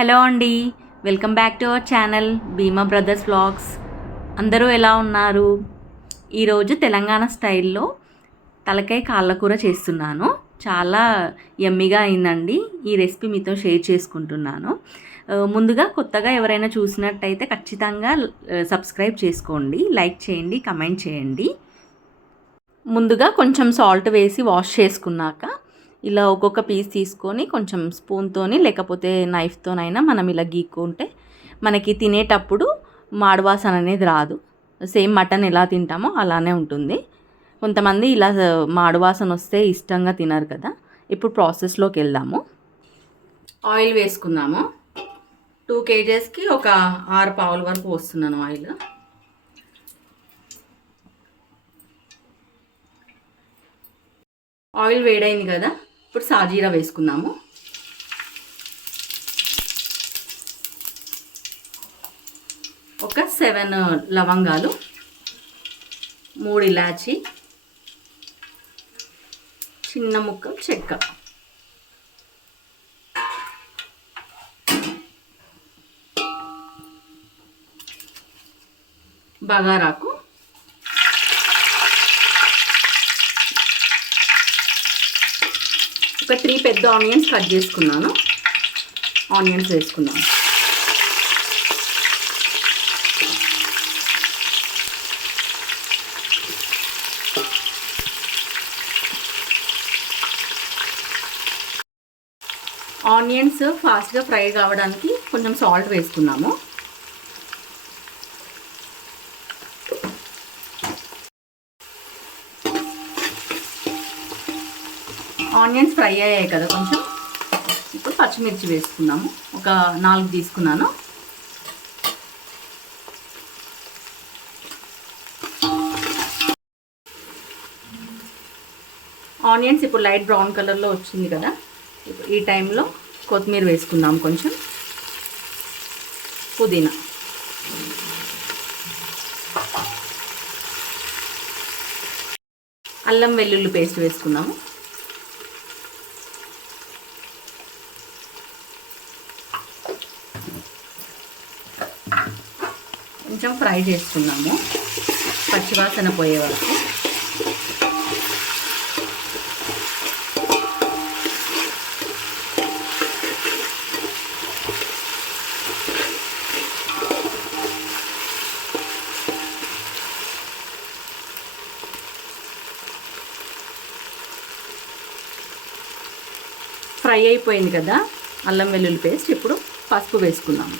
Hello అండి, welcome back to our channel Bhima brothers vlogs. అందరూ ఎలా ఉన్నారు? ఈరోజు తెలంగాణ స్టైల్లో తలకాయ కాళ్ళ కూర చేస్తున్నాను. చాలా యమ్మీగా అయిందండి. ఈ రెసిపీ మీతో షేర్ చేసుకుంటున్నాను. ముందుగా కొత్తగా ఎవరైనా చూసినట్టయితే ఖచ్చితంగా సబ్స్క్రైబ్ చేసుకోండి, లైక్ చేయండి, కమెంట్ చేయండి. ముందుగా కొంచెం సాల్ట్ వేసి వాష్ చేసుకున్నాక ఇలా ఒక్కొక్క పీస్ తీసుకొని కొంచెం స్పూన్తోని లేకపోతే నైఫ్తోనైనా మనం ఇలా గీక్కుంటే మనకి తినేటప్పుడు మాడువాసన అనేది రాదు. సేమ్ మటన్ ఎలా తింటామో అలానే ఉంటుంది. కొంతమంది ఇలా మాడువాసన వస్తే ఇష్టంగా తినరు కదా. ఇప్పుడు ప్రాసెస్లోకి వెళ్దాము. ఆయిల్ వేసుకుందాము. 2 kgsకి ఒక 6 పావుల వరకు పోస్తున్నాను ఆయిల్. ఆయిల్ వేడైంది కదా, ఇప్పుడు సాజీరా వేసుకుందాము. ఒక 7 లవంగాలు, 3 ఇలాచి, చిన్న ముక్క చెక్క, బగారాకు, ఒక 3 పెద్ద ఆనియన్స్ కట్ చేసుకున్నాను. ఆనియన్స్ వేసుకున్నాను. ఆనియన్స్ ఫాస్ట్గా ఫ్రై కావడానికి కొంచెం సాల్ట్ వేసుకున్నాము. ఆనియన్స్ ఫ్రై అయ్యాయి కదా కొంచెం. ఇప్పుడు పచ్చిమిర్చి వేసుకున్నాము. ఒక 4 తీసుకున్నాను. ఆనియన్స్ ఇప్పుడు లైట్ బ్రౌన్ కలర్లో వచ్చింది కదా. ఇప్పుడు ఈ టైంలో కొత్తిమీర వేసుకుందాం, కొంచెం పుదీనా, అల్లం వెల్లుల్లి పేస్ట్ వేసుకుందాము. కొంచెం ఫ్రై చేసుకుందాము పచ్చివాసన పోయే వరకు. ఫ్రై అయిపోయింది కదా అల్లం వెల్లుల్లి పేస్ట్. ఇప్పుడు పసుపు వేసుకుందాము.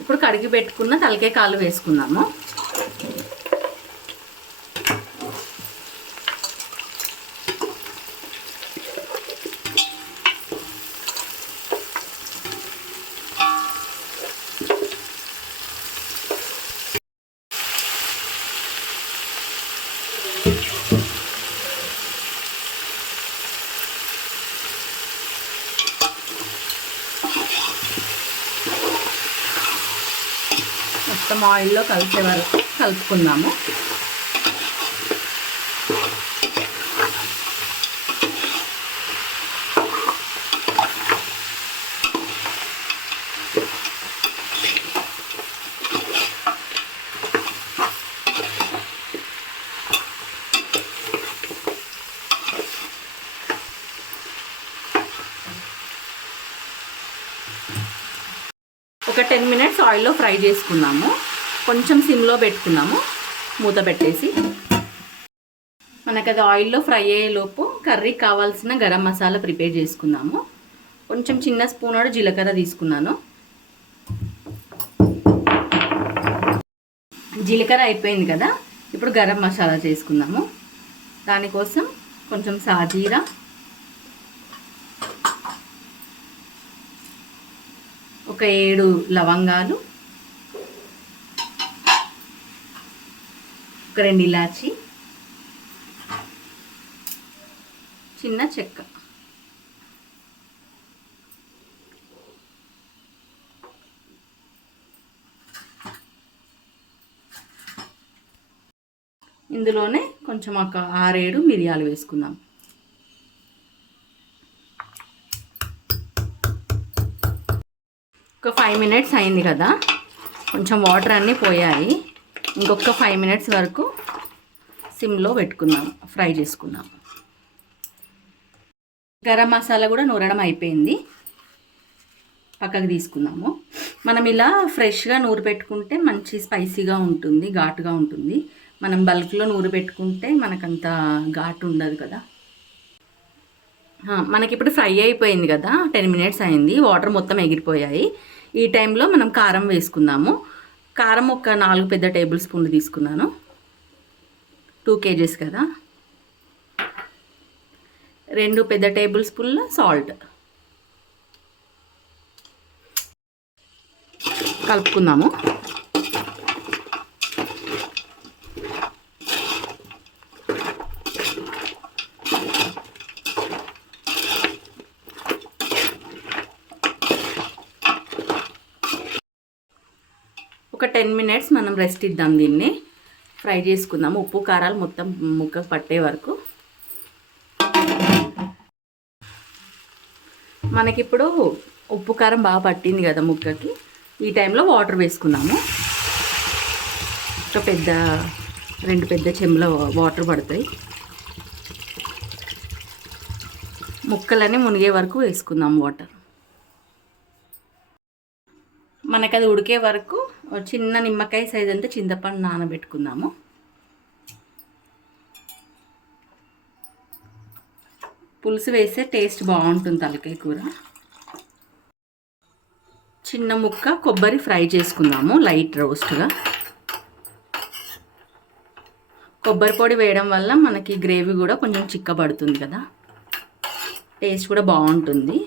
ఇప్పుడు కడిగి పెట్టుకున్న తలకాయ కాళ్ళు వేసుకుందాము. మొత్తం ఆయిల్లో కలిసే వరకు కలుపుకుందాము. ఒక 10 మినిట్స్ ఆయిల్లో ఫ్రై చేసుకున్నాము. కొంచెం సిమ్లో పెట్టుకున్నాము, మూత పెట్టేసి. మనకు అది ఆయిల్లో ఫ్రై అయ్యేలోపు కర్రీకి కావాల్సిన గరం మసాలా ప్రిపేర్ చేసుకుందాము. కొంచెం చిన్న స్పూన్ జీలకర్ర తీసుకున్నాను. జీలకర్ర అయిపోయింది కదా, ఇప్పుడు గరం మసాలా చేసుకుందాము. దానికోసం కొంచెం సాజీరా, ఒక 7 లవంగాలు, ఒక 2 ఇలాచి, చిన్న చెక్క, ఇందులోనే కొంచెం ఒక 6-7 మిరియాలు వేసుకుందాం. ఒక 5 మినిట్స్ అయింది కదా, కొంచెం వాటర్ అన్నీ పోయాయి. ఇంకొక 5 మినిట్స్ వరకు సిమ్లో పెట్టుకుందాం, ఫ్రై చేసుకుందాం. గరం మసాలా కూడా నూరడం అయిపోయింది, పక్కకు తీసుకుందాము. మనం ఇలా ఫ్రెష్గా నూరు పెట్టుకుంటే మంచి స్పైసీగా ఉంటుంది, ఘాటుగా ఉంటుంది. మనం బల్క్లో నూరు పెట్టుకుంటే మనకంత ఘాటు ఉండదు కదా. మనకిప్పుడు ఫ్రై అయిపోయింది కదా, 10 మినిట్స్ అయింది, వాటర్ మొత్తం ఎగిరిపోయాయి. ఈ టైంలో మనం కారం వేసుకుందాము. కారం ఒక 4 పెద్ద టేబుల్ స్పూన్లు తీసుకున్నాను, 2 kgs కదా. 2 పెద్ద టేబుల్ స్పూన్ల సాల్ట్ కలుపుకుందాము. ఒక 10 మినిట్స్ మనం రెస్ట్ ఇద్దాం, దీన్ని ఫ్రై చేసుకుందాము. ఉప్పు కారాలు మొత్తం ముక్కకు పట్టే వరకు. మనకిప్పుడు ఉప్పు కారం బాగా పట్టింది కదా ముక్కకి. ఈ టైంలో వాటర్ వేసుకుందాము. ఒక 2 పెద్ద చెంబుల వాటర్ పడతాయి. ముక్కలన్నీ మునిగే వరకు వేసుకుందాం వాటర్. మనకు అది ఉడికే వరకు చిన్న నిమ్మకాయ సైజ్ అంతా చింతపండు నానబెట్టుకుందాము. పులుసు వేస్తే టేస్ట్ బాగుంటుంది తలకాయ కూర. చిన్న ముక్క కొబ్బరి ఫ్రై చేసుకుందాము, లైట్ రోస్ట్గా. కొబ్బరి పొడి వేయడం వల్ల మనకి గ్రేవీ కూడా కొంచెం చిక్కబడుతుంది కదా, టేస్ట్ కూడా బాగుంటుంది.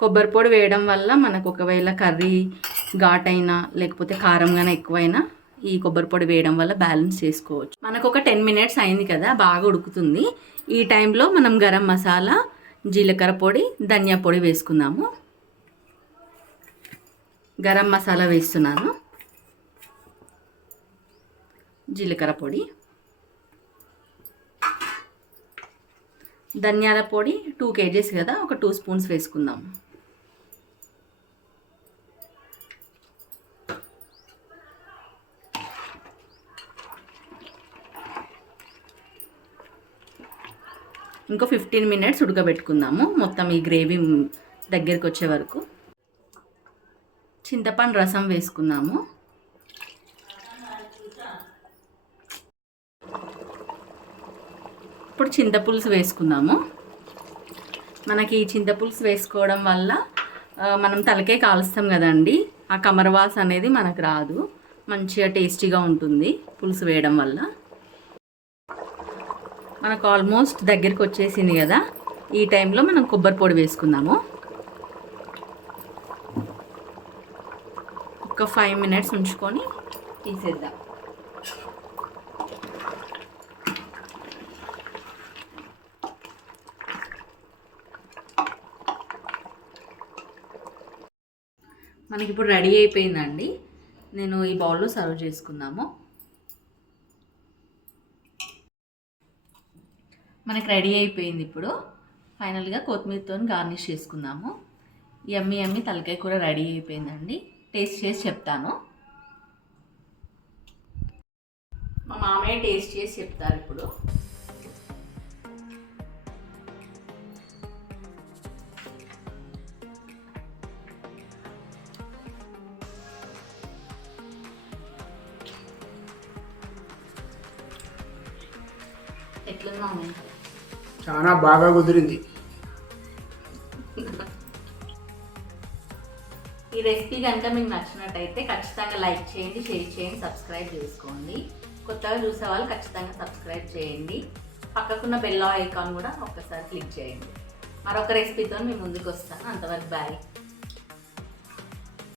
కొబ్బరి పొడి వేయడం వల్ల మనకు ఒకవేళ కర్రీ ఘాటైనా లేకపోతే కారంగానే ఎక్కువైనా ఈ కొబ్బరి పొడి వేయడం వల్ల బ్యాలెన్స్ చేసుకోవచ్చు. మనకు ఒక 10 మినిట్స్ అయింది కదా, బాగా ఉడుకుతుంది. ఈ టైంలో మనం గరం మసాలా, జీలకర్ర పొడి, ధనియా పొడి వేసుకుందాము. గరం మసాలా వేస్తున్నాను, జీలకర్ర పొడి, ధనియాల పొడి 2 kgs కదా, ఒక 2 స్పూన్స్ వేసుకుందాం. ఇంకో 15 మినిట్స్ ఉడకబెట్టుకుందాము, మొత్తం ఈ గ్రేవీ దగ్గరికి వచ్చే వరకు. చింతపండు రసం వేసుకుందాము. ఇప్పుడు చింతపులుసు వేసుకుందాము. మనకి ఈ చింతపులుసు వేసుకోవడం వల్ల మనం తలకే కాలుస్తాం కదండి, ఆ కమరవాస అనేది మనకు రాదు, మంచిగా టేస్టీగా ఉంటుంది పులుసు వేయడం వల్ల. మనకు ఆల్మోస్ట్ దగ్గరికి వచ్చేసింది కదా, ఈ టైంలో మనం కొబ్బరి పొడి వేసుకుందాము. ఒక 5 మినిట్స్ ఉంచుకొని తీసేద్దాం. మనకి ఇప్పుడు రెడీ అయిపోయిందండి. నేను ఈ బౌల్లో సర్వ్ చేసుకుందాము. మనకి రెడీ అయిపోయింది. ఇప్పుడు ఫైనల్గా కొత్తిమీరతో గార్నిష్ చేసుకుందాము. యమ్మీ యమ్మీ తలకాయ కూర రెడీ అయిపోయిందండి. టేస్ట్ చేసి చెప్తాను. మా మామయ్య టేస్ట్ చేసి చెప్తారు ఇప్పుడు. ఎట్లుంది మామయ్య? చాలా బాగా కుదిరింది. ఈ రెసిపీ కనుక మీకు నచ్చినట్టయితే ఖచ్చితంగా లైక్ చేయండి, షేర్ చేయండి, సబ్స్క్రైబ్ చేసుకోండి. కొత్తగా చూసే వాళ్ళు ఖచ్చితంగా సబ్స్క్రైబ్ చేయండి. పక్కకున్న బెల్ ఐకాన్ కూడా ఒక్కసారి క్లిక్ చేయండి. మరొక రెసిపీతో మీ ముందుకు వస్తాను. అంతవరకు బాయ్.